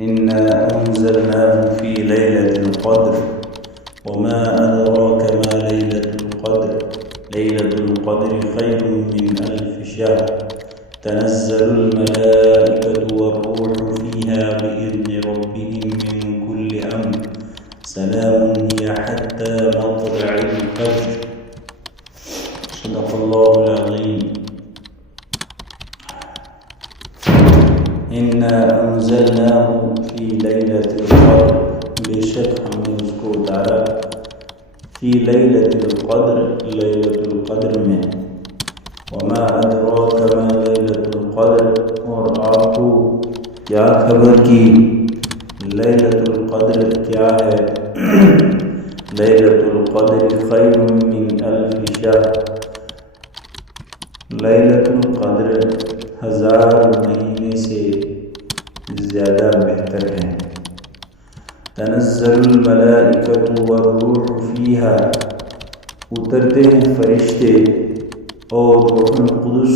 إنا أنزلناه في ليلة القدر وما أدراك ما ليلة القدر ليلة القدر خير من 1000 شهر تنزل الملائكة والروح فيها بإذن ربهم من كل أمر سلام هي حتى مطلع الفجر صدق الله العظيم. إنا أنزلناه في ليلة القدر، بے شک ہم نے اس کو اتارا فی لیلۃ القدر، لیلۃ القدر میں. وما ادراک ما لیلۃ القدر، اور آپ کو کیا خبر کی لیلۃ القدر کیا ہے. لیلۃ القدر خیر من 1000 شہر، لیلۃ القدر 1000 مہینے سے زیادہ بہتر ہے. تنزل الملائکۃ والروح فیہا، اترتے ہیں فرشتے اور روح القدس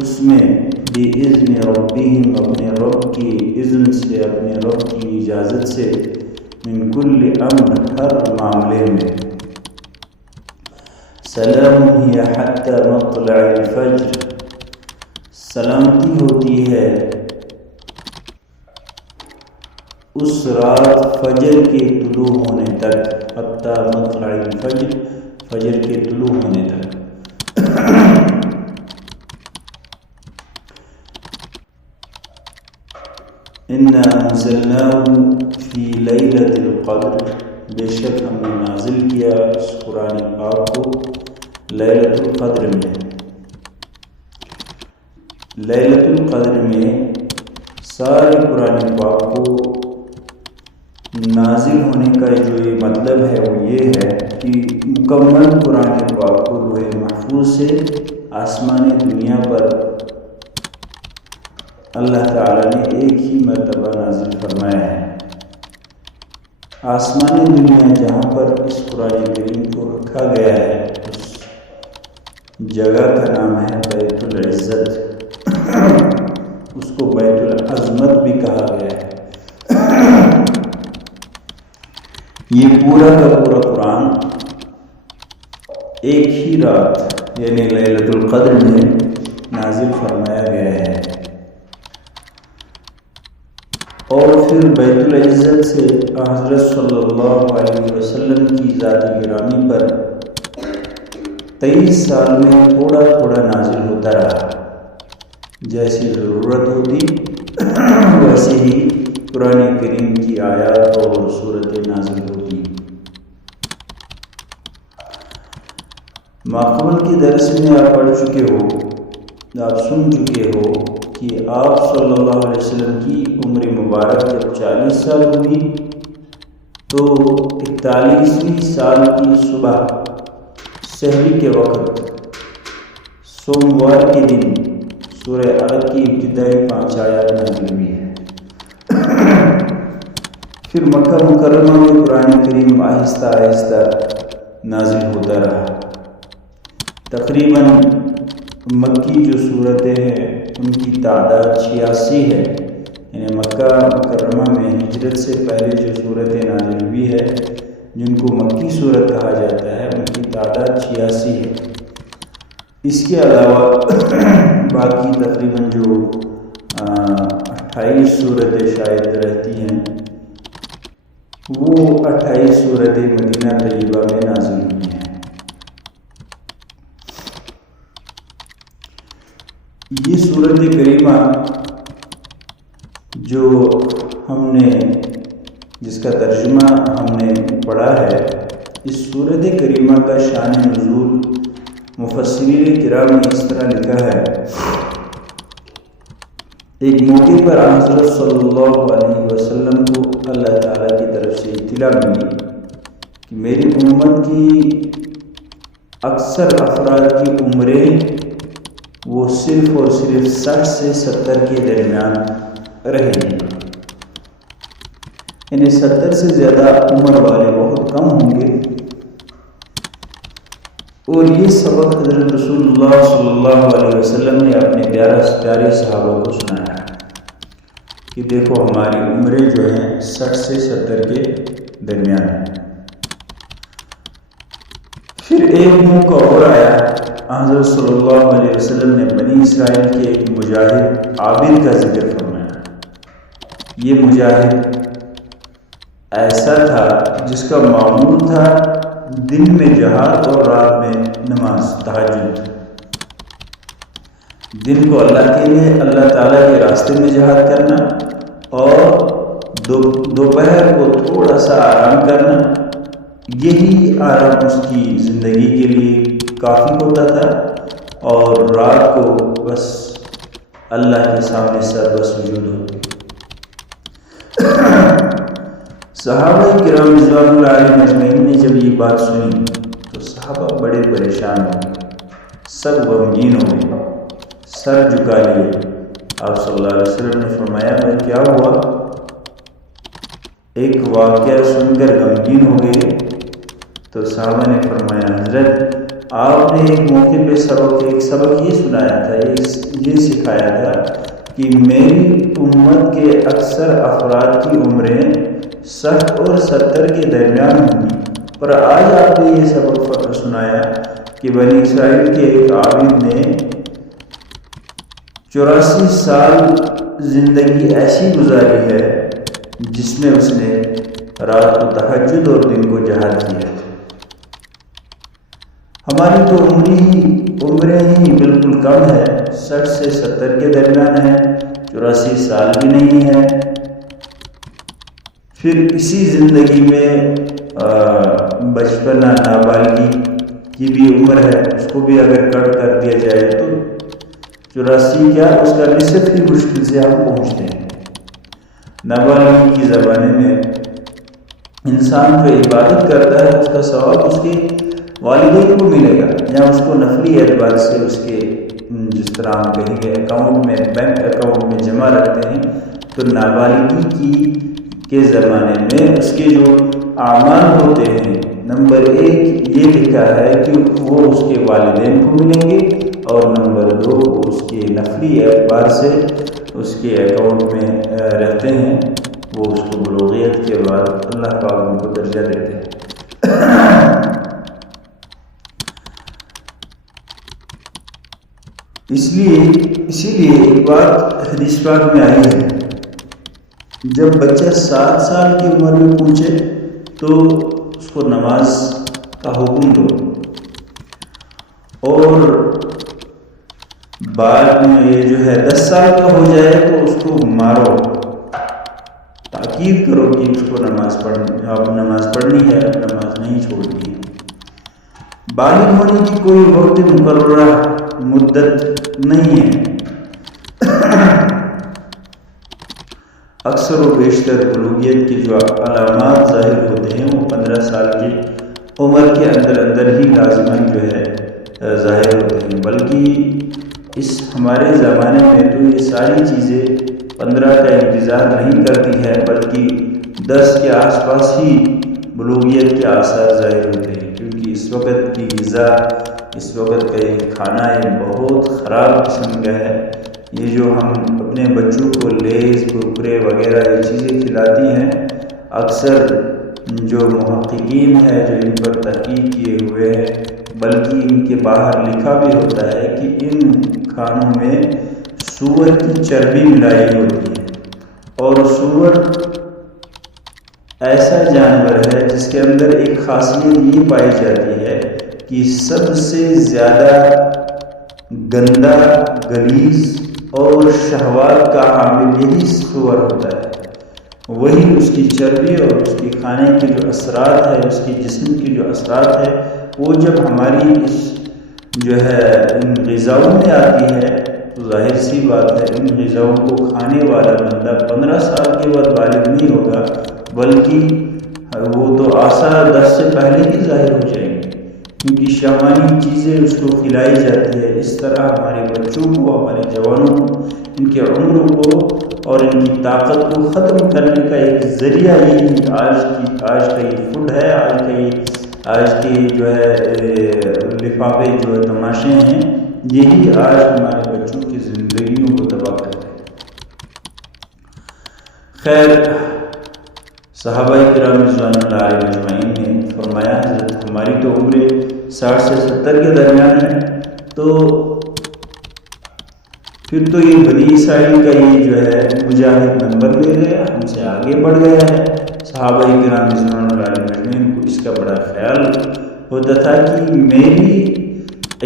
اس میں، بِإِذْنِ رَبِّهِمْ، اپنے رب کی اذن سے، اپنے رب کی اجازت سے، من کل امر، ہر معاملے میں. سلام ہی حتی مطلع الفجر، سلامتی ہوتی ہے اس رات فجر کے طلوع ہونے تک، حتی مطلع الفجر، فجر کے طلوع ہونے تک. انا انزلناه فی لیلۃ القدر، بے شک ہم نے نازل کیا اس قرآن پاک کو لیلۃ القدر میں. لیلۃ القدر میں سارے قرآن پاک کو نازل ہونے کا جو یہ مطلب ہے وہ یہ ہے کہ مکمل قرآن پاک کو لوح محفوظ سے آسمان دنیا پر اللہ تعالیٰ نے ایک ہی مرتبہ نازل فرمایا ہے. آسمان دنیا جہاں پر اس قرآن کریم کو رکھا گیا ہے اس جگہ کا نام ہے بیت العزت، اس کو بیت العظمت بھی کہا گیا ہے. یہ پورا کا پورا قرآن ایک ہی رات یعنی لیلۃ القدر میں نازل فرمایا گیا ہے. اور پھر بیت العزت سے حضرت صلی اللہ علیہ وسلم کی ذات گرامی پر 23 سال میں تھوڑا تھوڑا نازل ہوتا رہا. جیسی ضرورت ہوتی ویسے ہی قرآن کریم کی آیات اور سورتیں نازل ہوتی. ماقبل کے درس میں آپ پڑھ چکے ہو، آپ سن چکے ہو کہ آپ صلی اللہ علیہ وسلم کی عمر مبارک جب 40 سال ہوئی تو 41ویں سال کی صبح سحری کے وقت سوموار کے دن سورہ علق کی ابتدائی 5 آیات نازل ہوئی ہے. پھر مکہ مکرمہ میں قرآن کریم آہستہ آہستہ نازل ہوتا رہا. تقریباً مکی جو صورتیں ہیں ان کی تعداد 86 ہے، یعنی مکہ مکرمہ میں ہجرت سے پہلے جو صورتیں نازل ہوئی ہے جن کو مکی صورت کہا جاتا ہے ان کی تعداد 86 ہے. اس کے علاوہ باقی تقریباً جو 28 صورتیں شاید رہتی ہیں وہ 28 صورتیں مدینہ طیبہ میں نازل ہوئی ہیں. یہ صورت کریمہ جو ہم نے جس کا ترجمہ ہم نے پڑھا ہے، اس صورت کریمہ کا شان نزول مفسرین کرام نے اس طرح لکھا ہے. ایک موقع پر حضرت صلی اللہ علیہ وسلم کو اللہ تعالیٰ کی طرف سے اطلاع ملی کہ میری امت کی اکثر افراد کی عمریں وہ صرف اور صرف 60 سے 70 کے درمیان رہیں گی، یعنی 70 سے زیادہ عمر والے بہت کم ہوں گے. اور یہ سبق حضرت رسول اللہ صلی اللہ علیہ وسلم نے اپنے پیارے صحابہ کو سنایا. کہ دیکھو ہماری عمریں جو ہیں 60 سے 70 کے درمیان ہیں۔ پھر ایک موقع اور آیا، حضرت صلی اللہ علیہ وسلم نے بنی اسرائیل کے ایک مجاہد عابد کا ذکر فرمایا۔ یہ مجاہد ایسا تھا جس کا معمول تھا دن میں جہاد اور رات میں نماز تہجد۔ دن کو اللہ کے لیے، اللہ تعالیٰ کے راستے میں جہاد کرنا، اور دوپہر کو تھوڑا سا آرام کرنا، یہی آرام اس کی زندگی کے لیے کافی ہوتا تھا، اور رات کو بس اللہ کے سامنے سر بسجود ہوتی۔ صحابہ کرام رضوان اللہ علیہم اجمعین نے جب یہ بات سنی تو صحابہ بڑے پریشان ہو گئے، سب غمگین ہو گئے، سر جھکا لیے۔ آپ صلی اللہ علیہ وسلم نے فرمایا میں کیا ہوا؟ ایک واقعہ سن کر غمگین ہو گئے تو صحابہ نے فرمایا حضرت آپ نے ایک موقع پہ ایک سبق یہ سنایا تھا، یہ سکھایا تھا کہ میری امت کے اکثر افراد کی عمریں 60 اور 70 کے درمیان ہوں گی، پر آج آپ نے یہ سبق سنایا کہ بنی اسرائیل کے ایک عابد نے 84 سال زندگی ایسی گزاری ہے جس میں اس نے رات کو تہجد اور دن کو جہاد کیا۔ ہماری تو عمریں ہی بالکل کم ہے، 60 سے 70 کے درمیان ہے، 84 سال بھی نہیں ہے۔ پھر اسی زندگی میں بچپنا نابالغی کی بھی عمر ہے، اس کو بھی اگر کٹ کر دیا جائے تو 84 کیا اس کا نصف ہی مشکل سے ہم پہنچتے ہیں۔ نابالغی کی زمانے میں انسان جو عبادت کرتا ہے اس کا ثواب اس کے والدین کو ملے گا، یا اس کو نفلی اعتبار سے اس کے جس طرح ہم کہیں گے اکاؤنٹ میں، بینک اکاؤنٹ میں جمع رکھتے ہیں، تو نابالغی کے زمانے میں اس کے جو اعمال ہوتے ہیں نمبر 1 یہ لکھا ہے کہ وہ اس کے والدین کو ملیں گے، اور نمبر 2 اس کے نفلی اعتبار سے اس کے اکاؤنٹ میں رہتے ہیں، وہ اس کو بلوغیت کے بعد اللہ پاک ان کو درجہ دیتے ہیں۔ اسی لیے ایک بات حدیث پاک میں آئی ہے، جب بچہ 7 سال کی عمر میں پہنچے تو اس کو نماز کا حکم دو، اور بعد میں یہ جو ہے 10 سال کا ہو جائے تو اس کو مارو، تاکید کرو کہ اس کو نماز پڑھنی ہے، نماز نہیں چھوڑنی ہے۔ بالغ ہونے کی کوئی وقت مقررہ مدت نہیں ہے، اکثر و بیشتر بلوغیت کی جو علامات ظاہر ہوتے ہیں وہ 15 سال کی عمر کے اندر ہی لازماً جو ہے ظاہر ہوتے ہیں، بلکہ اس ہمارے زمانے میں تو یہ ساری چیزیں 15 کا انتظار نہیں کرتی ہے، بلکہ 10 کے آس پاس ہی بلوغیت کے آثار ظاہر ہوتے ہیں، کیونکہ اس وقت کی غذا، اس وقت کا یہ کھانا بہت خراب قسم کا ہے۔ یہ جو ہم اپنے بچوں کو لیز، کرکرے وغیرہ یہ چیزیں کھلاتی ہیں، اکثر جو محققین ہیں جو ان پر تحقیق کیے ہوئے ہیں، بلکہ ان کے باہر لکھا بھی ہوتا ہے کہ ان کھانوں میں سور کی چربی ملائی ہوتی ہے، اور سور ایسا جانور ہے جس کے اندر ایک خاصیت یہ پائی جاتی ہے کہ سب سے زیادہ گندا، غلیظ اور شہوات کا حامل یہی سور ہوتا ہے۔ وہی اس کی چربی اور اس کی کھانے کے جو اثرات ہے، اس کی جسم کی جو اثرات ہے، وہ جب ہماری اس جو ہے ان غذاؤں میں آتی ہے تو ظاہر سی بات ہے ان غذاؤں کو کھانے والا بندہ 15 سال کے بعد بالغ نہیں ہوگا، بلکہ وہ تو آثار 10 سے پہلے ہی ظاہر ہو جائیں گے، کیونکہ شہوانی چیزیں اس کو کھلائی جاتی ہے۔ اس طرح ہمارے بچوں کو، ہمارے جوانوں کو، ان کے عمر کو اور ان کی طاقت کو ختم کرنے کا ایک ذریعہ یہی آج کا یہ فوڈ ہے، آج کی جو ہے لفافے جو تماشے ہیں، یہی آج ہمارے بچوں کی زندگیوں کو تباہ کرتے ہیں۔ خیر صحابہ کرام رضوان اللہ علیہ اجمعین نے فرمایا حضرت ہماری تو عمریں 60 سے 70 کے درمیان ہے، تو پھر تو یہ بنی اسرائیل کا یہ جو ہے مجاہد نمبر لے گیا، ہم سے آگے بڑھ گیا ہے۔ صحابہ کرام رضوان اللہ علیہ اجمعین کو اس کا بڑا خیال ہوتا تھا کہ میری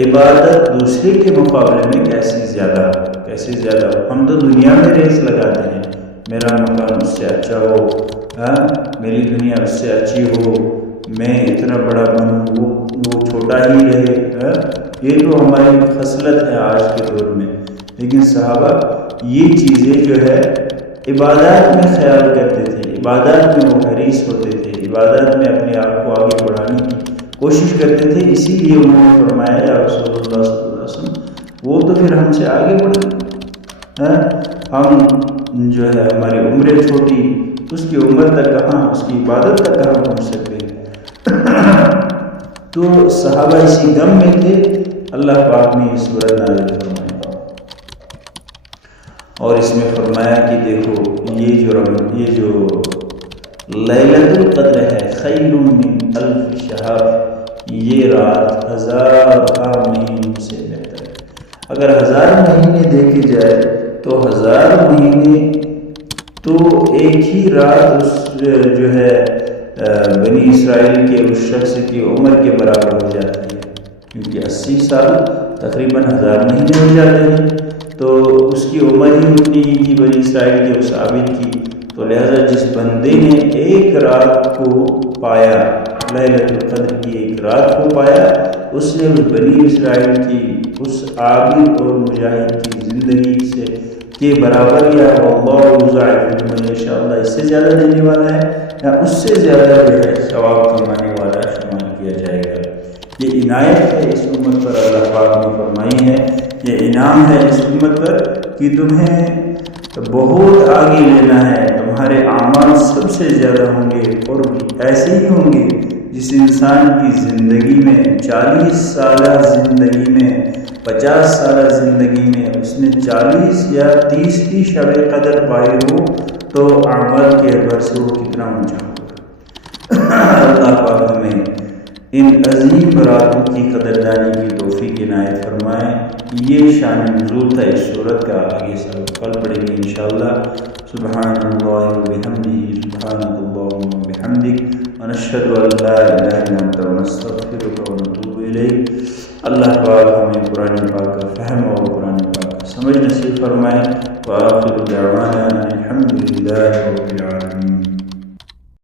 عبادت دوسرے کے مقابلے میں کیسے زیادہ ہو۔ ہم تو دنیا میں ریس لگاتے ہیں، میرا مقام اس سے اچھا ہو، میری دنیا اس سے اچھی ہو، میں اتنا بڑا بنوں، وہ چھوٹا ہی رہے۔ یہ تو ہماری خصلت ہے آج کے دور میں، لیکن صحابہ یہ چیزیں جو ہے عبادات میں خیال کرتے تھے، عبادات میں وہ حریص ہوتے تھے، عبادات میں اپنے آپ کو آگے بڑھانے کی کوشش کرتے تھے۔ اسی لیے انہوں نے فرمایا یا رسول اللہ صلی اللہ علیہ وسلم وہ تو پھر ہم سے آگے بڑھے، ہم جو ہے ہماری عمریں چھوٹی، اس کی عمر تک کہاں، اس کی عبادت تک کہاں پہنچ سکتے ہیں۔ تو صحابہ اسی غم میں تھے، اللہ پاک نے یہ سورت نازل فرمائی اور اس میں فرمایا کہ دیکھو یہ جو لیلۃ القدر ہے خیر من الف شہر، یہ رات 1000 مہینوں سے بہتر ہے۔ اگر 1000 مہینے دیکھے جائے تو 1000 مہینے تو ایک ہی رات اس جو ہے بنی اسرائیل کے اس شخص کی عمر کے برابر ہو جاتی ہے، کیونکہ 80 سال تقریباً 1000 مہینے ہو جاتے ہیں، تو اس کی عمر ہی اتنی ہی تھی بنی اسرائیل کے اس عابد کی۔ تو لہذا جس بندے نے ایک رات کو پایا، لیلۃ القدر کی ایک رات کو پایا، اس نے اس بنی اسرائیل کی اس عابد اور مجاہد کی زندگی سے کے برابر یا اللہ یضاعف لمن یشاء، اللہ اس سے زیادہ دینے والا ہے یا اس سے زیادہ جو ہے ثواب کمانے والا شمار کیا جائے گا۔ یہ عنایت ہے اس امت پر، اللہ پاک نے فرمائی ہے، یہ انعام ہے اس امت پر کہ تمہیں بہت آگے لینا ہے، تمہارے اعمال سب سے زیادہ ہوں گے، اور ایسے ہی ہوں گے جس انسان کی زندگی میں 40 سالہ زندگی میں 50 سالہ زندگی میں اس نے 40 یا 30 کی شب قدر پائی ہو، تو اعمال کے اعتبار سے وہ کتنا اونچا ہوگا۔ اللہ پاک ہمیں ان عظیم راتوں کی قدردانی کی توفیق عنایت فرمائے۔ یہ شان نزول تھا اس سورت کا، آگے سب کل پڑھیں گے انشاءاللہ۔ سبحان اللہ وبحمدہ، سبحانک اللہم وبحمدک، ونشہد ان لا الہ الا انت، ونستغفرک ونتوب الیک۔ اللہ پاک ہمیں قرآن پاک کا فہم اور قرآن پاک کا سمجھ نصیب فرمائے۔ وآخر دعوانا الحمد للہ رب العالمین۔